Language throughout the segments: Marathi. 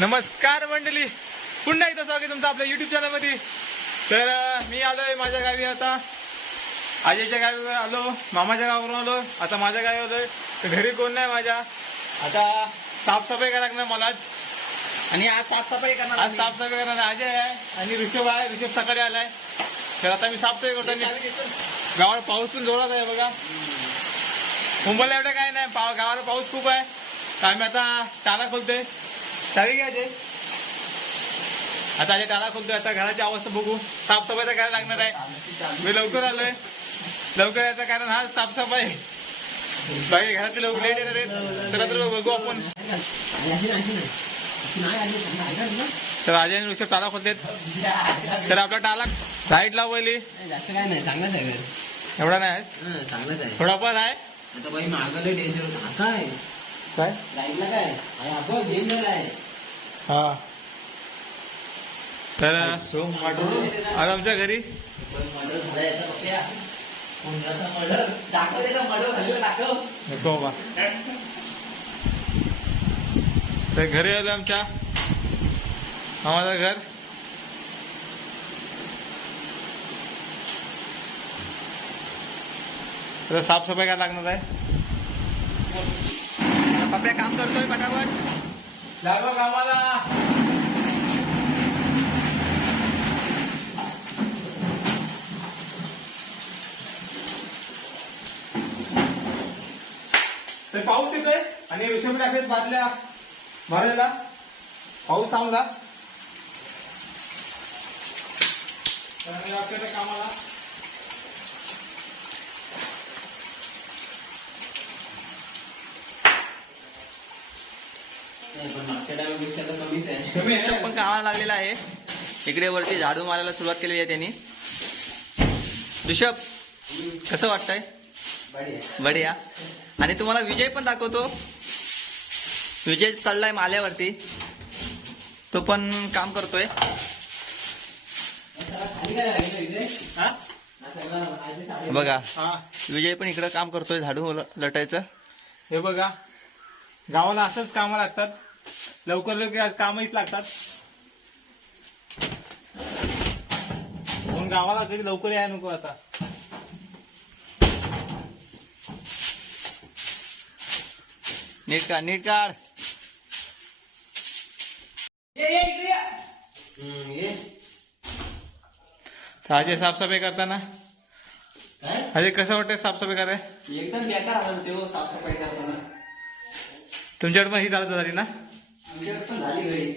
नमस्कार मंडळी. पुन्हा एकदा स्वागत तुमचं आपल्या युट्यूब चॅनलमध्ये तर मी आलोय माझ्या गावी आता. आजीच्या गावीवर आलो मामाच्या गावावरून आलो. आता माझ्या गावी आलोय. तर घरी कोण नाही माझ्या. आता साफसफाई करायला लागणार मलाच आणि आज साफसफाई करणार आज. साफसफाई करणार अजय आहे. आणि ऋषभ आहे. ऋषभ सकाळी आलाय. तर आता मी साफसफाई करतो. गावाला पाऊस पण जोरात आहे बघा. मुंबईला एवढं काय नाही. गावाला पाऊस खूप आहे. आम्ही आता टाला खोलतोय. चावी घ्यायचे आता अजय टाला खोलतोय आता घराची अवस्था बघू. साफसफाई तर करायला लागणार आहे. मी लवकर आलोय. लवकर यायचं कारण हा साफसफाई बाकी घरातले लोक लेट येणार आहेत. तर बघू आपण. तर अजय ऋषभ टाला खोलतेत. तर आपला टाला लाइट लावली जास्त काय नाही चांगलंच आहे? घर एवढा नाही हं, चांगलंच आहे. काय? काय आहे आपण डेंजर आहे हा. तर आमच्या घरी. नको तर घरी आलो आमच्या. आम्हाला घर. तर साफसफाई काय लागणार आहे? पप्प्या काम करतोय पटापट. लागो कामाला. तर पाऊस येतोय आणि विषम टाकत बादल्या भरायला पाऊस थांबला. तर आम्ही लागतोय कामाला नाही, पण मागच्या टायमापेक्षा तर कमीच आहे कमी आहे. ऋषभ पण कामाला लागलेला आहे. इकडे वरती झाडू मारायला सुरुवात केलेली आहे त्यांनी. ऋषभ कसं वाटतंय? बढिया. आणि तुम्हाला विजय पण दाखवतो. विजय चढलाय माल्यावरती. तो पण काम करतोय. हा? बघा. हा. विजय पण इकडं काम करतोय झाडू लटायचं. हे बघा. गावाला असंच कामं लागतात. लवकर लवकर आज कामच लागतात. म्हणून गावाला कधी लवकर यायला नको आता. नीट काढ नीट काढ. अजय साफसफाई करताना? अजय कसं वाटतंय साफसफाई कराय एकदम बेकार आला तो साफसफाई करताना. तुमच्याकडे पण ही चालत झाली ना? आमच्याकडे पण झाली घरी.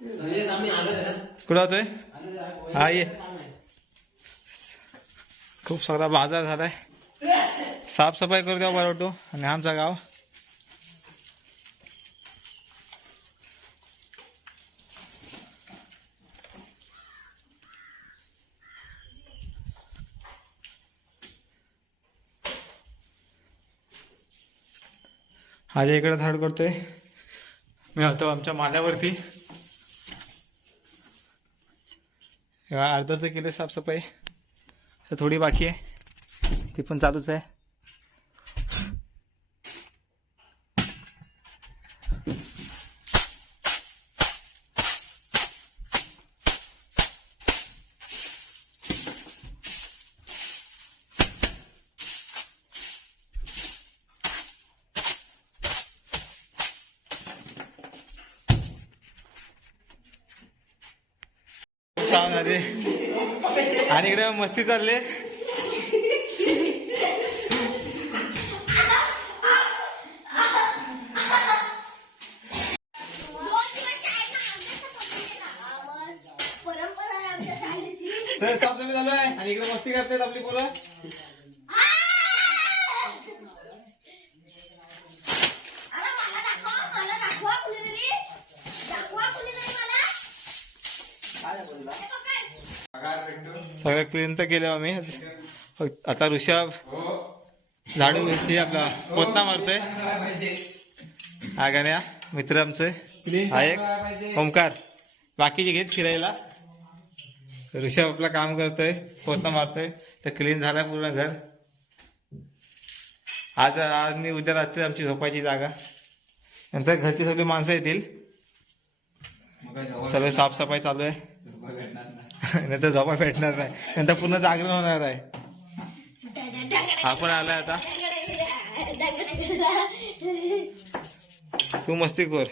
म्हणजे आम्ही आलो जरा कुठं होतोय आलो जरा. हा, ये. खूप सगळा बाजार झालाय. साफसफाई करू द्या बरं वाटतो आणि आमचा गाव. आज इकडे झाड करतोय. मी होतो आमच्या माल्यावरती अर्धा तर केले साफसफाई. थोडी बाकी आहे. ती पण चालूच आहे. सांग आधी आणि इकडे मस्ती चालले. तर साफसफाई चालू आहे. आणि इकडे मस्ती करतात आपली पोरं. सगळं क्लीन तर केलं आम्ही. आता ऋषभ झाडू घेतली आपला. पोतना मारतोय. हा गाण्या मित्र आमचे. हा एक. ओमकार. बाकीचे घेत फिरायला. ऋषभ आपलं काम करतोय. पोतना मारतोय. तर क्लीन झालाय पूर्ण घर. आज आज मी उद्या रात्री आमची झोपायची जागा. नंतर घरची सगळी माणसं येतील. सर्व साफसफाई चालू आहे. नंतर झोपा भेटणार नाही. नंतर पूर्ण जागरण होणार आहे. हा पण आलाय आता. तू मस्ती कर.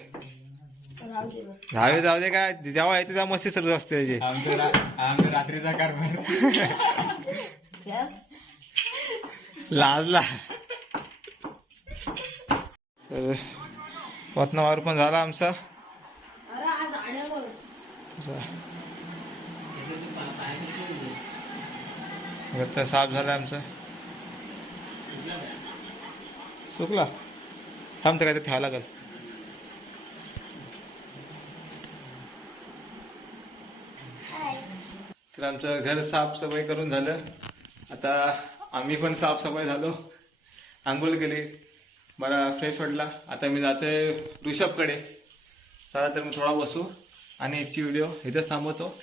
दहावी जाऊ दे काय. जेव्हा येते तेव्हा मस्ती सर्व असते त्याची आमचा रात्रीचा कारभार. लाजला. तर वतनावर पण झाला आमचा. साफ झाला आमचा. सुकला. थांबतं काय ते ठेवा लागल. तर आमचं घर साफसफाई करून झालं. आता आम्ही पण साफसफाई झालो. आंघोळ केली. मला फ्रेश वाटला. आता मी जातोय ऋषभकडे. चला तर मी थोडा बसू आणि याची व्हिडिओ इथंच थांबवतो.